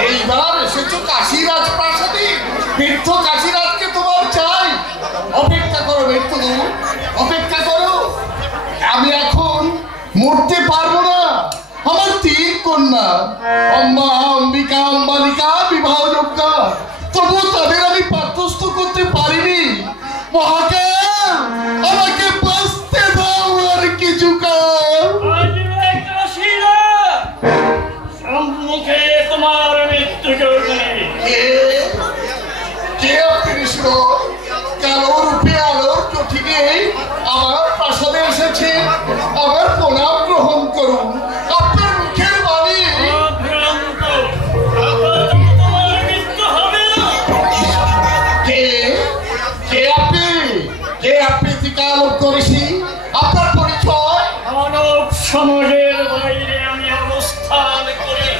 এইবার এসেছো কাশী রাজপ্রাসাদে। বৃদ্ধ কাশীরাজকে তোমার চাই। অপেক্ষা করো মৃত্যুদূত, অপেক্ষা করো। আমি এখন মরতে পারবো না। আমার 3 কন্যা, অম্বা, অম্বিকা, অম্বালিকা বিবাহযোগ্যা। তবু তাদের আমি পাঠ্যস্থ করতে পারিনি। মহাকাল, আমাকে বাঁচতে দাও আর কিছু কাল। আসবে কাশীরাজ, সম্মুখে তোমার মৃত্যু জরুরি। কে আপনি কৃষ্ণ? কালো রূপে আলোর চোঠিকে আমার প্রাসাদে এসেছে। আমার প্রণাম গ্রহণ করুন। আপনার মুখের বাণী। অভ্রান্ত, আপাতত তোমার মৃত্যু হবে না। কে কে আপনি? কে আপনি ত্রিকালজ্ঞ ঋষি? আপনার পরিচয়? মানব সমাজের বাইরে আমি অবস্থান করি,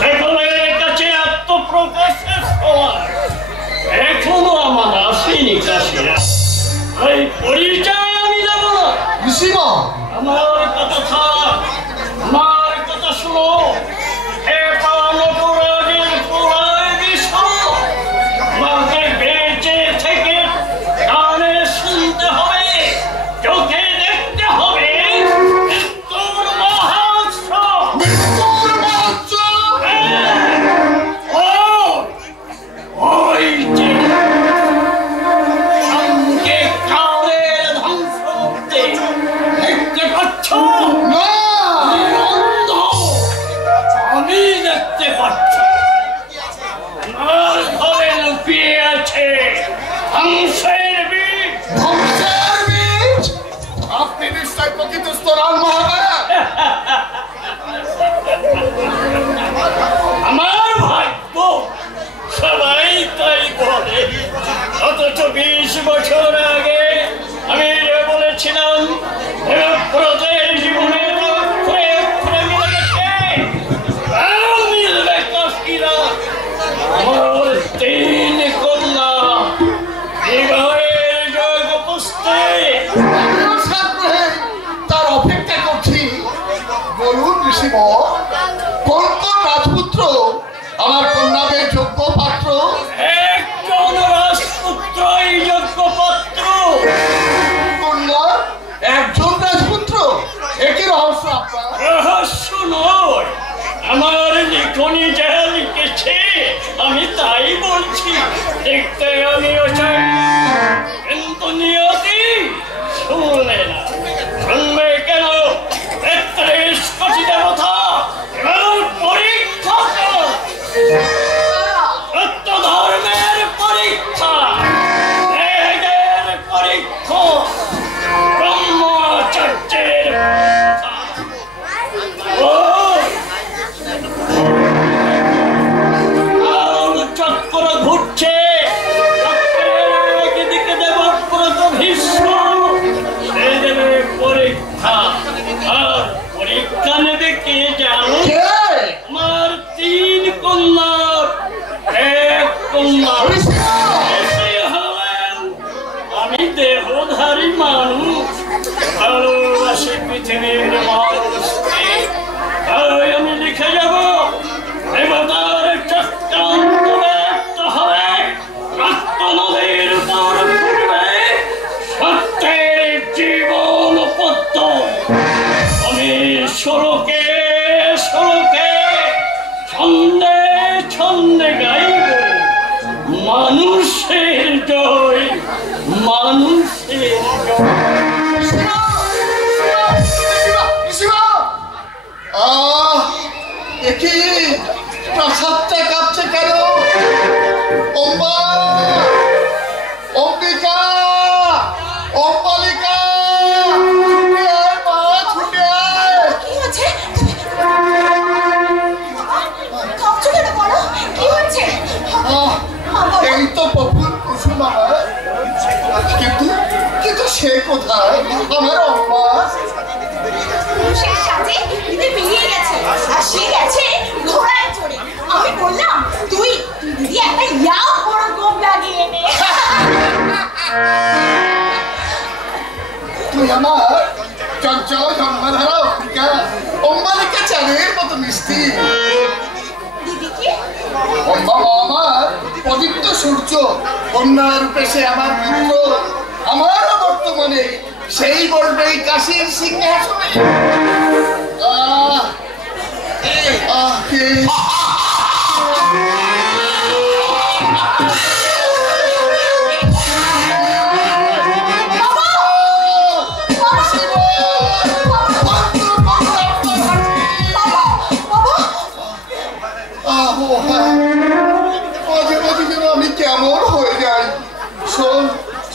সকলের কাছে আত্মপ্রকাশের সময় এখনো আমার আসেনি কাশীরাজ। এই পরিচয় আমি দেব না। ঋষিমা, আমার কথা থাক, আমার কথা শুনো। হে পানকরাজের প্রলয় বিষয়, আমাকে বেঁচে থেকে কানে শুনতে হবে, চোখে দেখতে হবে মৃত্যুর মহোৎসব। মৃত্যুর মহোৎসব। ওই যে বলুন ঋষিবর, কোন কোন রাজপুত্র আমার কন্যাদের যোগ্য পাত্র? একজন রাজপুত্রই যোগ্য পাত্র। কন্যা একজন রাজপুত্র? একই রহস্য আপনার? রহস্য নয়, আমার লিখনি যা লিখেছে আমি তাই বলছি। দেখতে আমিও চাই, কিন্তু নিয়তি শুনলে না। শুনবে কেন? ৩৩ কোটি দেবতা এবার পরীক্ষা কর। সত্য ধর্মের পরীক্ষা, বেদের পরীক্ষা, ব্রহ্মচর্যের চক্র ঘুরছে। চক্রের একদিকে দেবব্রত ভীষ্ম, সে দেবে পরীক্ষা। আর পরীক্ষা নেবে কে জানো? আমার 3 কন্যার এক কন্যা। আমি দেহধারী মানুষ, ভালোবাসি পৃথিবীর মানুষকে, তাই আমি লিখে যাব দেবতার চক্রান্ত ব্যক্ত হবে, রক্ত নদীর উপর ঘুরবে সত্যের জীবন পদ্ম। আমি সড়কে সড়কে ছন্দে ছন্দে গাইব মানুষের জয়, মানুষের প্রাসাদটা কাঁপছে কেন? অম্বা, অম্বিকা, অম্বালিকা, ছুটে আয় মা, ছুটে আয়। কি হচ্ছে? কাঁপছো কেন বলো? কি হচ্ছে? এই তো প্রফুল কুসুম আমার, কিন্তু কিন্তু সে কোথায় আমার অম্বা? পুরুষের সাথে দিদি বেরিয়ে গেছে, আর সে গেছে ঘোড়ায় চড়ে। আমি বললাম তুই দিদি একটা ইয়াও বড় গোপ লাগিয়ে নে। তুই আমার চঞ্চল জন্মধারা অম্বিকা, অম্বালিকা চাঁদের মতো মিষ্টি। দিদি কি? অম্বা আমার পবিত্র সূর্য, কন্যা রূপে সে আমার পুত্র। আমারও বর্তমানে সেই বলবে এই কাশীর সিংহাসনে। মাঝে মাঝে যেন আমি কেমন হয়ে যাই। শোন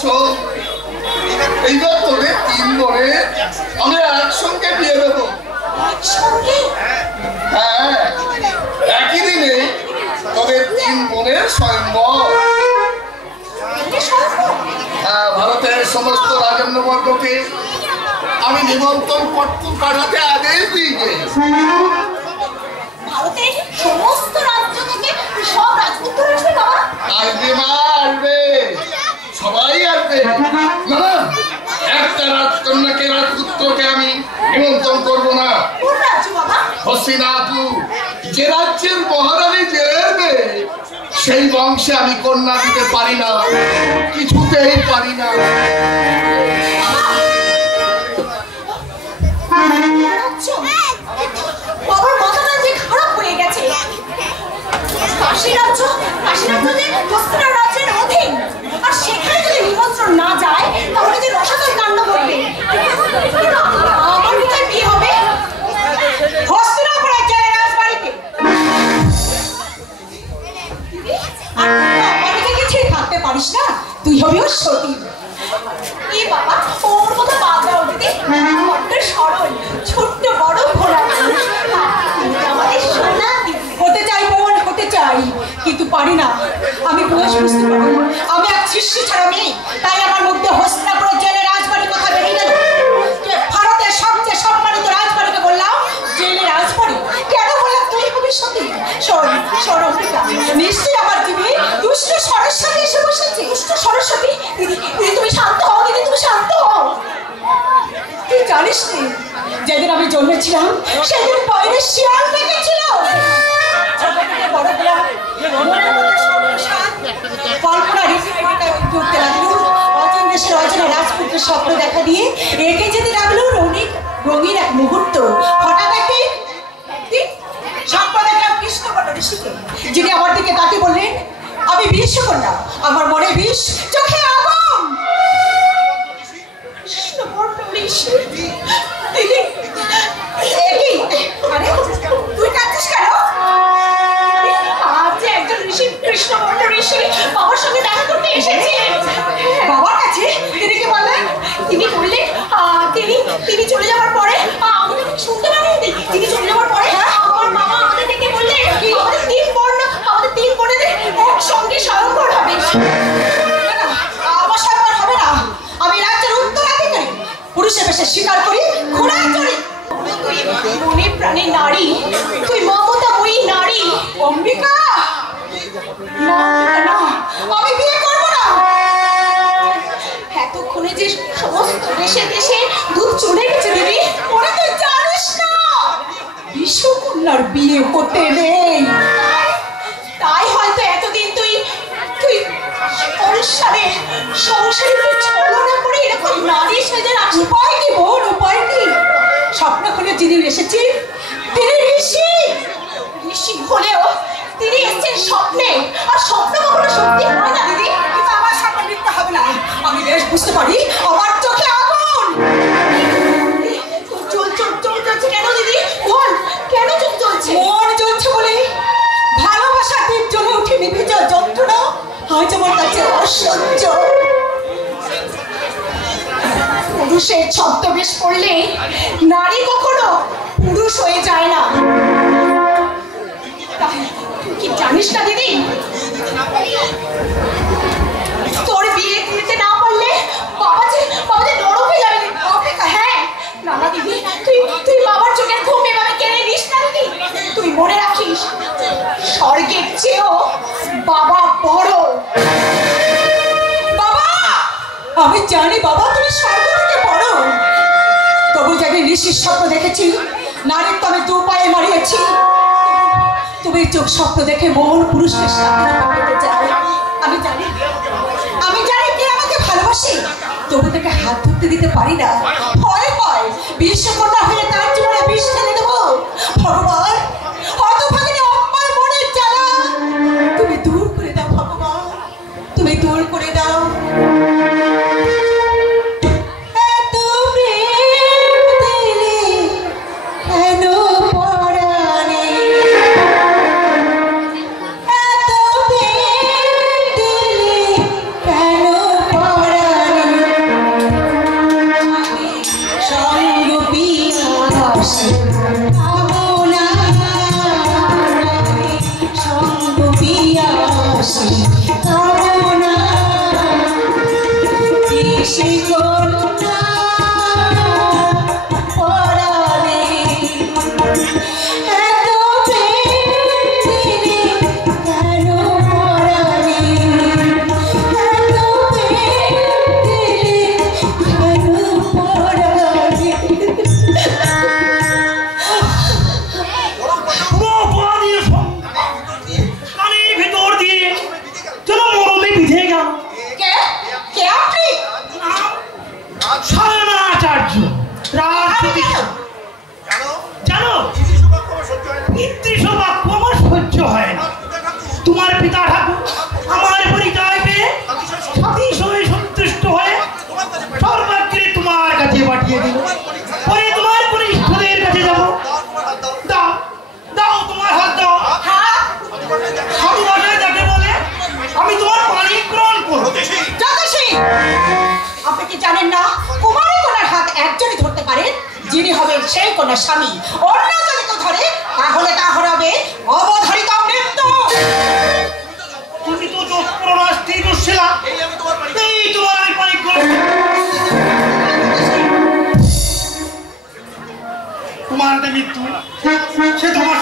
শোন, এইবার তোদের 3 বোনে আমি একসঙ্গে বিয়ে দেবো। হ্যাঁ, একই দিনে তোদের 3 বোনের স্বয়ংবর। হ্যাঁ, ভারতের সমস্ত রাজন্যবর্গকে আমি নিমন্ত্রণ পত্র পাঠাতে আদেশ দিয়েছি। ভারতের সমস্ত রাজ্য থেকে সব রাজপুত্র আসবে বাবা? আসবে মা, আসবে, সবাই আসবে। না, একটা রাজকন্যাকে, রাজপুত্রকে আমি নিমন্ত্রণ করবো না। কোন রাজ্য বাবা? হস্তিনাপুর, যে রাজ্যের মহারানী জেলে, সেই বংশে আমি কন্যা দিতে পারি না, কিছুতেই পারি না। বাবার মাথাটা যে খারাপ হয়ে গেছে। কাশী রাজ্য যে হস্তিনাপুর রাজ্যের অধীন, আর সেখানে যদি নিমন্ত্রণ না যায় তাহলে যে রসাতল কাণ্ড করবে। আমার কোথায় বিয়ে হবে? হস্তিনাপুরের জেলে রাজবাড়িতে। আমাকে ছেড়ে থাকতে পারিস না, তুই হবি ওর সতী। এ বাবা, ওর কথা বাদ দাও দিদি। বড্ড সরল, ছোট্ট বড় ভোলা মানুষ। আমাদের সোনা হতে চাই বোন, হতে চাই, কিন্তু পারি না। আমি বয়স বুঝতে পারি, আমি এক শিষ্যি ছাড়া মেয়ে, তাই আমার মধ্যে হস্তিনাপুরের জেলে রাজবাড়ির কথা বেরিয়ে গেল। ভারতের সবচেয়ে সম্মানিত রাজবাড়িকে বললাম জেলে রাজবাড়ি। কেন বললাম তুই হবি সতী? নিশ্চয়ই আমার দিদি দুষ্ট সরস্বতী এসে বসেছে। দুষ্ট সরস্বতী? দিদি দিদি তুমি শান্ত হও, দিদি তুমি শান্ত হও। তুই যা জানিস নি যেদিন আমি জন্মেছিলাম সেদিন বাইরে শিয়াল দেখেছিল। বড় হলাম, মনের মধ্যে কল্পনা করতে লাগলো। অচিন দেশের অচেনা রাজপুত্রের স্বপ্ন দেখা দিয়ে একে যেতে লাগলো রঙিন এক মুহূর্ত। হঠাৎ একদিন স্বপ্ন দেখলাম কৃষ্ণকন্যা ঋষিকে, যিনি আমার দিকে তাকে বললেন, আমি বিশ্বকন্যা, আমার মনে বিষ, চোখে আগুন। তুই কাঁদছিস কেন? আজ একজন ঋষি, কৃষ্ণকন্যা ঋষি বাবার সঙ্গে দেখা করতে এসেছে। বাবার কাছে? তিনি কি বললেন? তিনি বললেন তিনি চলে যাওয়ার পরে আমাদের শুনতে পারেনি। তিনি চলে যাওয়ার পরে আমার মামা আমাদের ডেকে বললেন আমাদের তিন বোনের একসঙ্গে স্বয়ংবর হবে। আমার স্বয়ংবর হবে না, আমি রাজ্যের উত্তরাধিকারী, পুরুষের বেশে স্বীকার করি, ঘোড়ায় চড়ি। তুই মনে প্রাণে নারী, তুই মমতাময়ী নারী। অম্বিকা, না না, আমি বিয়ে করবো না। এতক্ষণে যে সমস্ত দেশে দেশে দুধ চলে গেছে দিদি, ওরা তুই জানিস না বিশ্বকন্যার বিয়ে হতে নেই। তাই হয়তো এতদিন তুই সংসারে ছলনা করে এরকম নারী সেজে রাখ। উপায় কি বোন, উপায় কি? স্বপ্ন করে যিনি এসেছি তিনি ঋষি হলেও তিনি এসেছেন স্বপ্নে, আর স্বপ্ন কখনো সত্যি হয় না দিদি। কিন্তু আমার স্বপ্ন মিথ্যা হবে না, আমি বেশ বুঝতে পারি। আমার চোখে আগুন। চলছে কেন দিদি? বল, কেন চোখ চলছে? মন জ্বলছে বলে ভালোবাসার দ্বীপ জ্বলে উঠে নিভে যাওয়া যন্ত্রণা আজ আমার কাছে অসহ্য। পুরুষের ছদ্মবেশ পড়লে নারী কখনো পুরুষ হয়ে যায় না। কি জানিস না দিদি, তোর বিয়ে দিতে না পারলে বাবা যে নরকে যাবে। হ্যাঁ না না দিদি, তুই বাবার চোখের ঘুম এভাবে কেড়ে নিস না দিদি। তুই মনে রাখিস, স্বর্গের চেয়েও বাবা বড়। বাবা, আমি জানি বাবা তুমি স্বর্গ থেকে বড়, তবু যেদিন ঋষির স্বপ্ন দেখেছি, নারীর তো আমি দু পায়ে মারিয়েছি। তুমি চোখ স্বপ্ন দেখে মন পুরুষকে সাথে পেতে যায়। আমি জানি কে আমাকে ভালোবাসে, তবু তাকে হাত ধরতে দিতে পারি না। ভয় পায় বিশ্বকন্যা হয়ে তার জীবনে বিষ ঢেলে দেবো। ভগবান, হতভাগিনী আমার মনের জ্বালা তুমি দূর করে দাও। ভগবান, তুমি দূর করে দাও। আপনি কি জানেন না কুমারী কন্যার হাত একজনই ধরতে পারেন, যিনি হবেন সেই কন্যার স্বামী। অন্য যদি কেউ ধরে তাহলে তা হবে অবধারিত মৃত্যু। তুমি তো চোখ পুরো স্থির করছিলা, এই তোমার আমি পানি তোমার মৃত্যু সে তোমার